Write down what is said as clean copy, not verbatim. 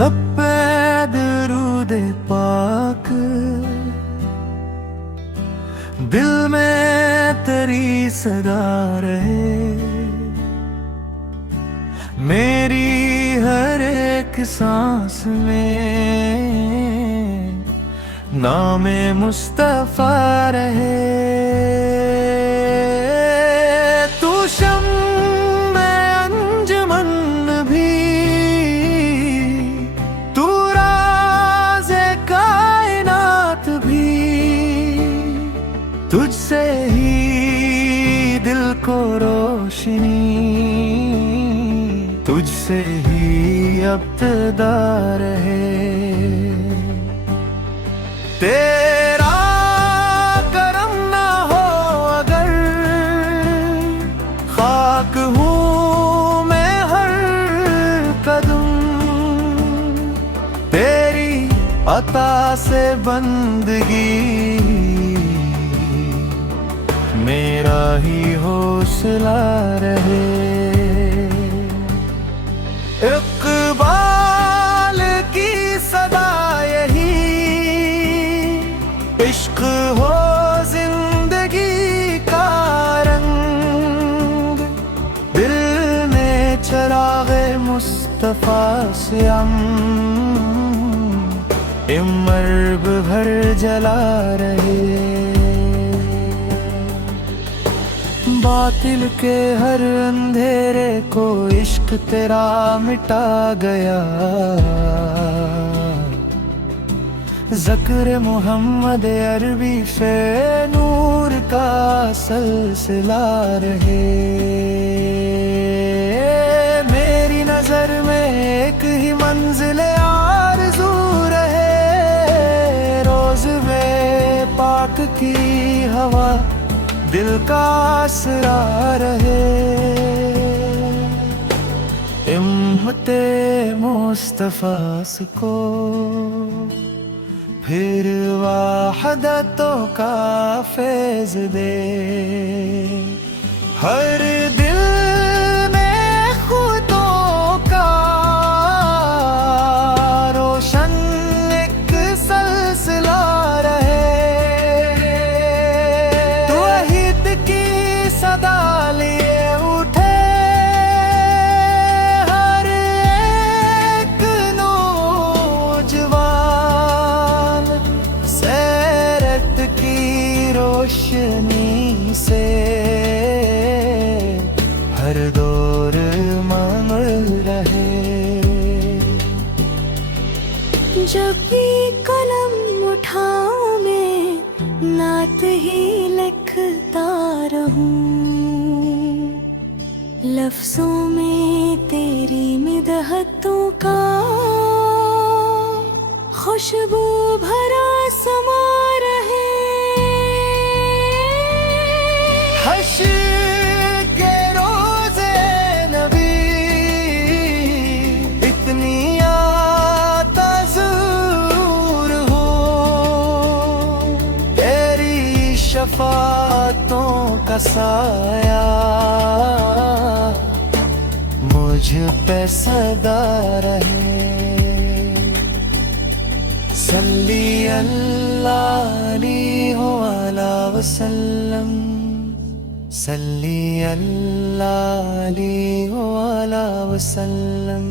लब पे दरूद पाक, दिल में तेरी सदा रहे। मेरी हर एक सांस में नामे मुस्तफा रहे। तू शम्मे अंजुमन भी, तू राज़े कायनात भी, तुझसे ही दिल को रोशनी, तुझसे ही इब्तिदा रहे। तेरा करम ना हो अगर, खाक हूँ मैं हर कदम। तेरी अता से बंदगी, मेरा ही हौसला रहे। इक़बाल की सदा यही, इश्क हो जिंदगी का रंग। दिल में चिराग़े मुस्तफ़ा से इम्र भर जला रहे। बातिल के हर अंधेरे को इश्क तेरा मिटा गया। ज़िक्र मोहम्मद अरबी से नूर का सिलसिला रहे। मेरी नजर में एक ही मंजिल आरज़ू रहे। रोज़ वे पाक की हवा दिल का आसरा रहे। इम्मते मुस्तफ़ा को फिर वहदतों का फैज़ दे। हर दिल में खुदों का रोशन एक सिलसिला रहे। तो वहीद की सदा लिए उठे हर एक नौजवान। सैरत की रोशनी से हर दौर मंगल रहे। जब भी कलम उठाऊं मैं, नात ही लिखता रहूं। लफ्जों में तेरी मिदहतों का खुशबू भरा समा रहे। हश्र के रोज़े नबी, इतनी आता ज़रूर हो। तेरी शफ़ाअतों का साया मुझ पे सदा रहे। सल्ली अल्लाह अलैहि वसल्लम, सल्ली अल्लाह अलैहि वसल्लम।